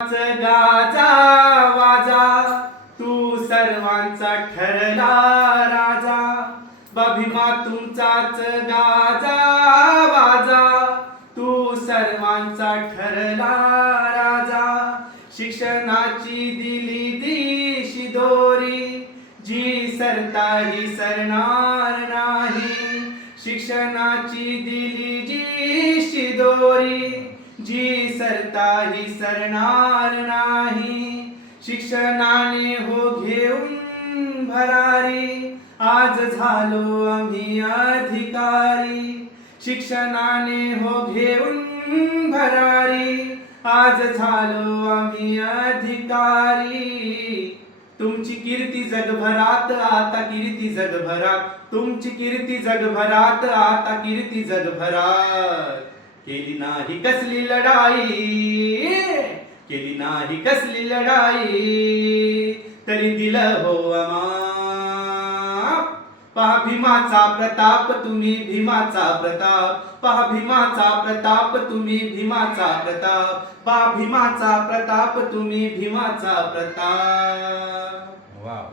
गाजा वाजा तू सर्वांचा ठरला राजा, भीमा तुमचाच गाजा वाजा तू सर्वांचा ठरला राजा. शिक्षणाची दिली दिशी दोरी जी सरताही सरणार नाही, शिक्षणाची दिली जी दोरी जी सरताही सरणार नाही. शिक्षणाने हो घेऊन भरारी आज झालो आम्ही अधिकारी, शिक्षणाने हो घेऊन भरारी आज झालो आम्ही अधिकारी. तुमची कीर्ती जगभरात आता कीर्ती जगभरात, तुमची कीर्ती जगभरात आता कीर्ती जगभरात. केली नाही कसली लढाई, केली नाही कसली लढाई तरी दिलं हो अमाप. पहा भीमाचा प्रताप तुम्ही भीमाचा प्रताप, पहा भीमाचा प्रताप तुम्ही भीमाचा प्रताप, पहा भीमाचा प्रताप तुम्ही भीमाचा प्रताप. वाव.